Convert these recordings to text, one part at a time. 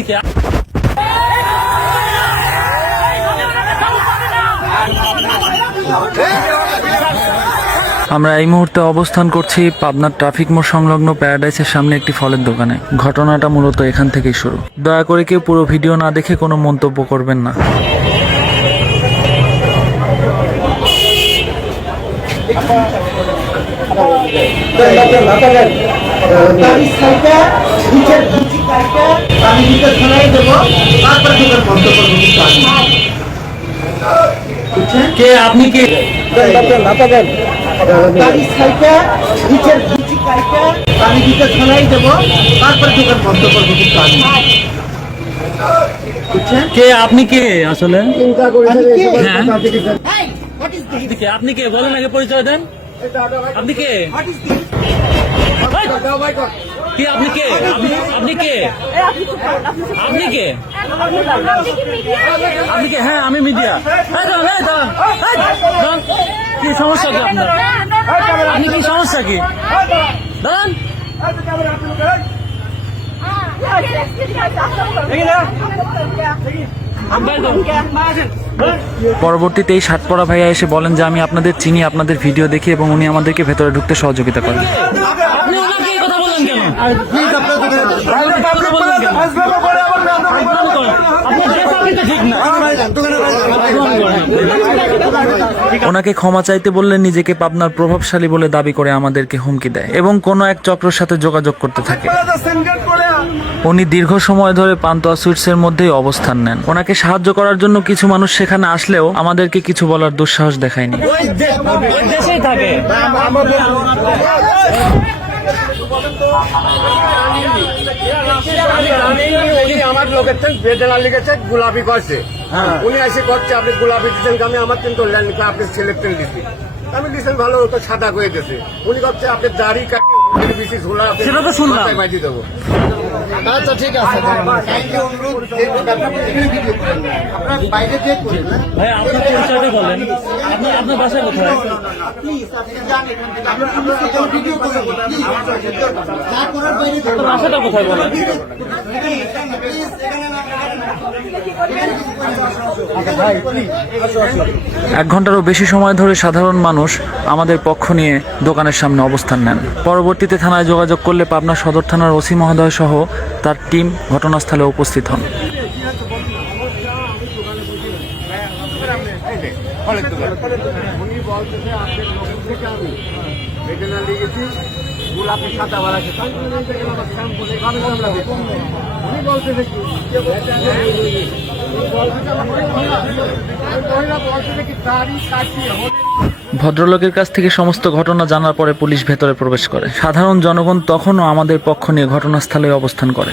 দিকে আমরা এই মুহূর্তে অবস্থান করছি পাবনার ট্রাফিক মোড় সংলগ্ন প্যারাডাইসের সামনে একটি ফলের দোকানে। ঘটনাটা মূলত এখান থেকেই শুরু। দয়া করে কেউ পুরো ভিডিও না দেখে কোনো মন্তব্য করবেন না। গাড়ি আমি দিকে থানায় দেবো তারপর দোকান বন্ধ করব কিন্তু আমি কে আপনি কে? গাড়ি সাইডে নিচের ভুচি কাটে আমি দিকে থানায় দেবো তারপর দোকান বন্ধ করব কিন্তু আমি কে আপনি কে আসলে? হ্যাঁ। আপনি কে? বলেন আগে পরিচয় দেন। আপনি কে? What is this? কে? আপনি কে? আপনি- কে? আপনি কে? আপনি কে? হ্যাঁ আমি মিডিয়া। কি সমস্যা কি আপনার? আপনি কি সমস্যা কি? দাঁড়ান। পরবর্তীতে এই পরা ভাইয়া এসে বলেন যে, আমি আপনাদের চিনি, আপনাদের ভিডিও দেখি এবং উনি আমাদেরকে ভেতরে ঢুকতে সহযোগিতা করেন আপনি ওনাকে এই কথা আপনার করেন। ওনাকে ক্ষমা চাইতে বললে নিজেকে পাবনার প্রভাবশালী বলে দাবি করে আমাদেরকে হুমকি দেয় এবং কোনো এক চক্রের সাথে যোগাযোগ করতে থাকে। উনি দীর্ঘ সময় ধরে পান্তোয়া সুইটসের মধ্যেই অবস্থান নেন। ওনাকে সাহায্য করার জন্য কিছু মানুষ সেখানে আসলেও আমাদেরকে কিছু বলার দুঃসাহস দেখায়নি। আমার লোকের থেকে বেদনা লিখেছে গোলাপি করছে উনি এসে করছে আপনি গোলাপি দিচ্ছেন আমি আমার কিন্তু আপনি সিলেক্টেড দিচ্ছি আমি দিচ্ছেন ভালো তো সাদা করে দিয়েছে। উনি করছে আপনি দাড়ি কাটি সেটা তো শুনলাম। দেবো। আচ্ছা ঠিক আছে। বাইরে যে করেন ভাই আপনার পরিচয়টা বলেন। আপনার আপনার বাসা কোথায়? প্লিজ আপনি যান এখান থেকে। আমরা আমরা এটা ভিডিও প্লিজ যা করার বাইরে বাসাটা কোথায় বলেন? এক ঘন্টারও বেশি সময় ধরে সাধারণ মানুষ আমাদের পক্ষ নিয়ে দোকানের সামনে অবস্থান নেন পরবর্তীতে থানায় যোগাযোগ করলে পাবনা সদর থানার ওসি মহোদয় সহ তার টিম ঘটনাস্থলে উপস্থিত হন গোলাপি সাদা আছে দেখে ভদ্রলোকের কাছ থেকে সমস্ত ঘটনা জানার পরে পুলিশ ভেতরে প্রবেশ করে। সাধারণ জনগণ তখনও আমাদের পক্ষ নিয়ে ঘটনাস্থলে অবস্থান করে।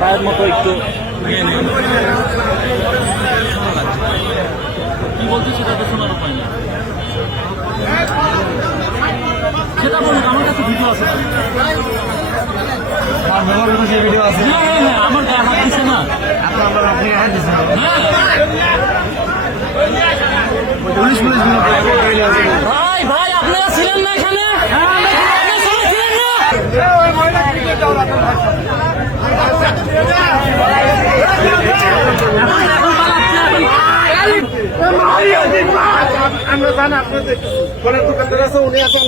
তার মতো একটু কি বলছি সেটা তো শোনার উপায় নেই সেটা বলুন আমার কাছে ভিডিও আছে। ভিডিও আছে হ্যাঁ হ্যাঁ হ্যাঁ আমার গায়ে হাত দিছে না আপনি হ্যাঁ দিচ্ছেন হ্যাঁ পুলিশ পুলিশ ভাই ভাই আপনারা ছিলেন না এখানে আপনারা সবাই ছিলেন না দোকানদার আছে উনি আছে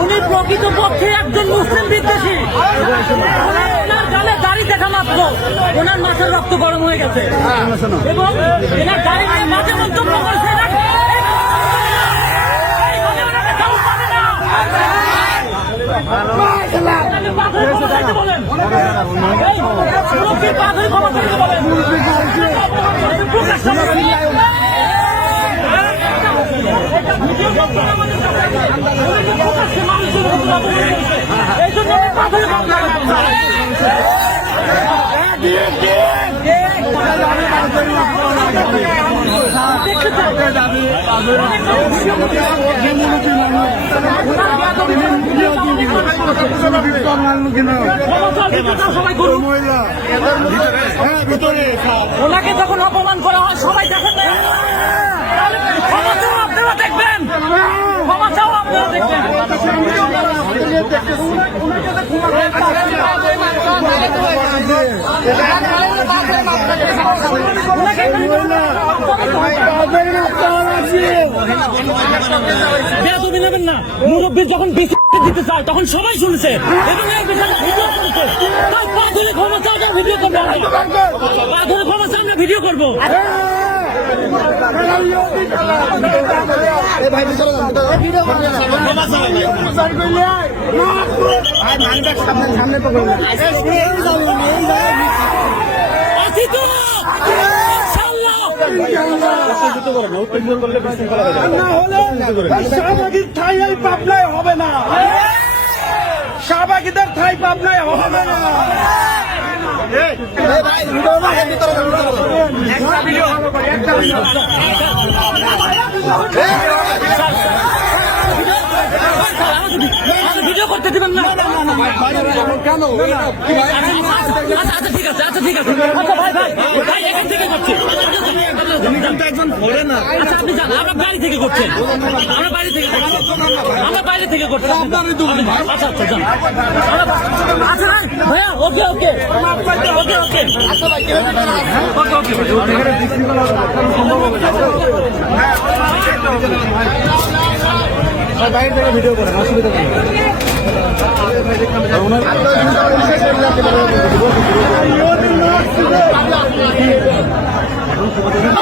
উনি প্রকৃতপক্ষে একজন মুসলিম বিদ্বেষী ওনার গালে দাড়ি দেখা মাত্র ওনার মাথার রক্ত গরম হয়ে গেছে এবং এনার দাড়ি মাঝে মন্তব্য করছে এই জন্য আমি পা ধরে ক্ষমা চাইতে সবাই করুন ওনাকে যখন অপমান করা হয় সবাই দেখেন ক্ষমা চাও আপনারা দেখবেন। ক্ষমা চাও আপনারা দেখবেন। বেয়াদবি নেবেন না। মুরব্বী যখন বিচার দিতে চায়? তখন সবাই শুনছে। এবং এই বিচারে ভিডিও করেছে। তাই ক্ষমা না ভিডিও করব আমরা। পা ক্ষমা না ভিডিও করব ইনশাআল্লাহ শাহবাগীর ঠাই এই পাবনায় শাহবাগীদের ঠাই পাবনায় হবে না একটা করতে দিবেন না। কেন? আচ্ছা আচ্ছা ঠিক আছে আচ্ছা ঠিক আছে আচ্ছা ভাই ভাই ভাই এখান থেকে করছি। আচ্ছা আপনি যান আমরা বাড়ি থেকে করছেন আমরা বাড়ি থেকে আমরা বাইরে থেকে করছি। আচ্ছা আচ্ছা যান। আমরা- আচ্ছা ভাই ভাইয়া ওকে ওকে। ওকে ওকে। আচ্ছা ভাই ওকে ওকে। বাইরে থেকে ভিডিও করেন অসুবিধা নেই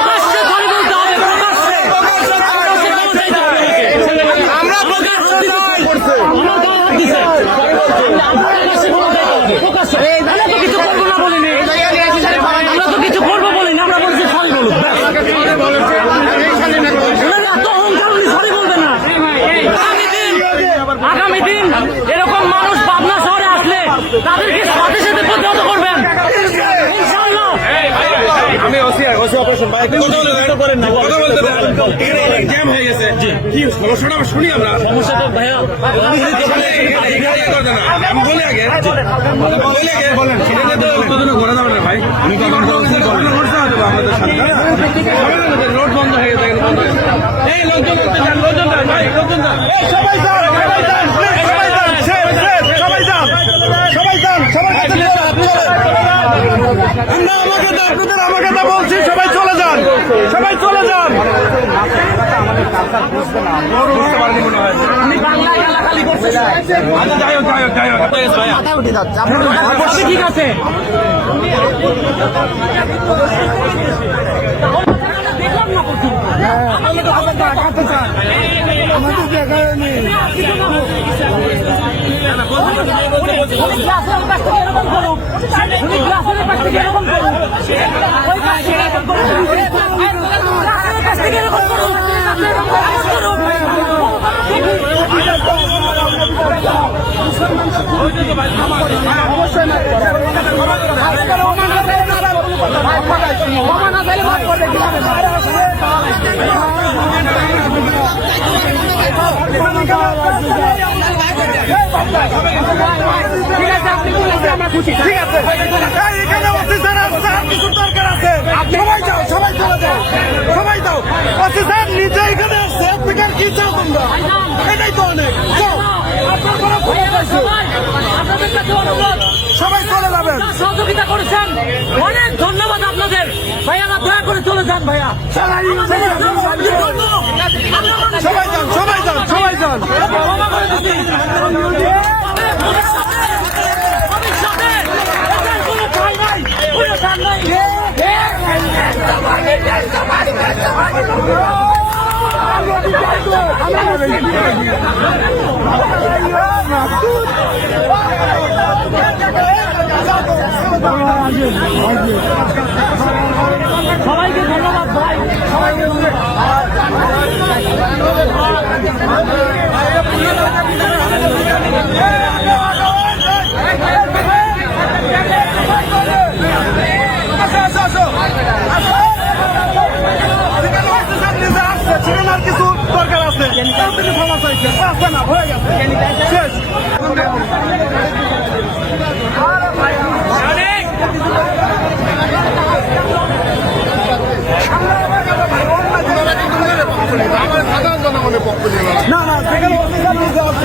ধরে বলতে হবে প্রকাশ্যে প্রকাশ্যে বলতে হবে আমরা প্রকাশ্যে আমার গায়ে হাত দিছে প্রকাশ্যে বলতে হবে প্রকাশ্যে আমরা তো কিছু করব না বলিনি আমরা তো কিছু করব বলিনি আমরা বলছি সরি বলুন। ওনার এত অহংকার উনি সরি বলবে না আগামী দিন এরকম মানুষ পাবনা শহরে আসলে তাদেরকে সাথে সাথে প্রতিহত করবেন আমি ওসি ওসি অপারেশন ভাই করেন না জ্যাম হয়ে গেছে। কি সমস্যাটা শুনি আমরা? সমস্যা ভাইয়া আমি বলি আগে বলি আগে বলেন সেখানে তো উত্তেজনা যাবে না ভাই। আমি তো আমাদের সাথে রোড বন্ধ হয়ে গেছে বন্ধ হয়ে গেছে। এই লোকজন লোকজন ভাই লোকজন সবাই যান সবাই যান সবাই ঠিক আছে দেখলাম না এরকম করুক উনি ক্লাসের কাছ থেকে এরকম ওই কাছ থেকে এরকম করুক ক্লাসের সবাই সবাই যাও অফিসার নিজে এখানে আসছে কি চাও এটাই তো অনেক সবাই চলে যাবেন। সহযোগিতা করেছেন। চলে যান ভাইয়া। সবাই সবাই যান সবাই যান সবাই যান। আমরা সবাইকে ধন্যবাদ ভাই সবাইকে কিছু দরকার আছে না হয়ে গেছে শেষ না না সেখানে অফিসার নিজে আসছে ভাই অনেক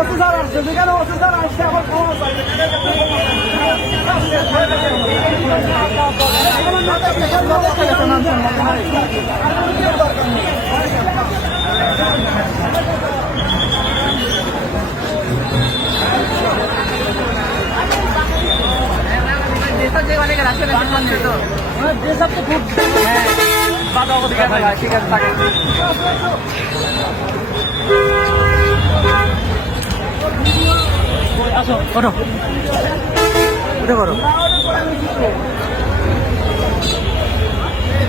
অফিসার আসছে যেখানে অফিসার আসছে আবার যেসব তো খুব বাধা অধিকার ঠিক আছে থাকে আসো ওঠো। উঠে করো বের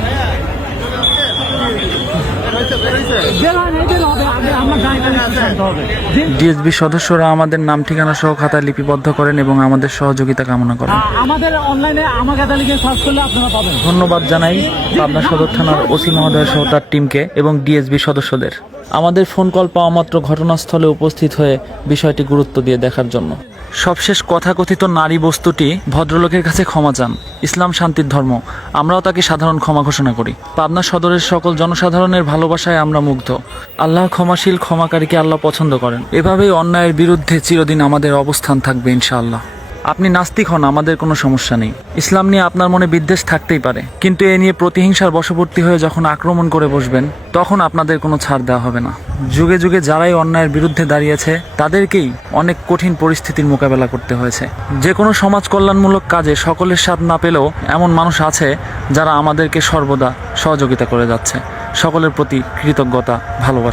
হয় না, এই বের হবে। আগে আমার গায়ে গায়ে শান্ত হবে। যে- ডিএসবি সদস্যরা আমাদের নাম ঠিকানা সহ খাতায় লিপিবদ্ধ করেন এবং আমাদের সহযোগিতা কামনা করেন। আমাদের অনলাইনে আমার কাছে লিখে সার্চ করলে আপনারা পাবেন। ধন্যবাদ জানাই পাবনা সদর থানার ওসি মহোদয় সহ তার টিমকে এবং ডিএসবি সদস্যদের। আমাদের ফোন কল পাওয়া মাত্র ঘটনাস্থলে উপস্থিত হয়ে বিষয়টি গুরুত্ব দিয়ে দেখার জন্য। সবশেষ কথাকথিত নারী বস্তুটি ভদ্রলোকের কাছে ক্ষমা চান। ইসলাম শান্তির ধর্ম। আমরাও তাকে সাধারণ ক্ষমা ঘোষণা করি। পাবনা সদরের সকল জনসাধারণের ভালোবাসায় আমরা মুগ্ধ। আল্লাহ ক্ষমাশীল ক্ষমাকারীকে আল্লাহ পছন্দ করেন। এভাবেই অন্যায়ের বিরুদ্ধে চিরদিন আমাদের অবস্থান থাকবে ইনশাআল্লাহ। আপনি নাস্তিক হন, আমাদের কোনো সমস্যা নেই। ইসলাম নিয়ে আপনার মনে বিদ্বেষ থাকতেই পারে। কিন্তু এ নিয়ে প্রতিহিংসার বশবর্তী হয়ে যখন আক্রমণ করে বসবেন, তখন আপনাদের কোনো ছাড় দেওয়া হবে না। যুগে যুগে যারাই অন্যায়ের বিরুদ্ধে দাঁড়িয়েছে, তাদেরকেই অনেক কঠিন পরিস্থিতির মোকাবেলা করতে হয়েছে। যে কোনো সমাজ কল্যাণমূলক কাজে সকলের স্বাদ না পেলেও এমন মানুষ আছে যারা আমাদেরকে সর্বদা সহযোগিতা করে যাচ্ছে। সকলের প্রতি কৃতজ্ঞতা, ভালোবাসা।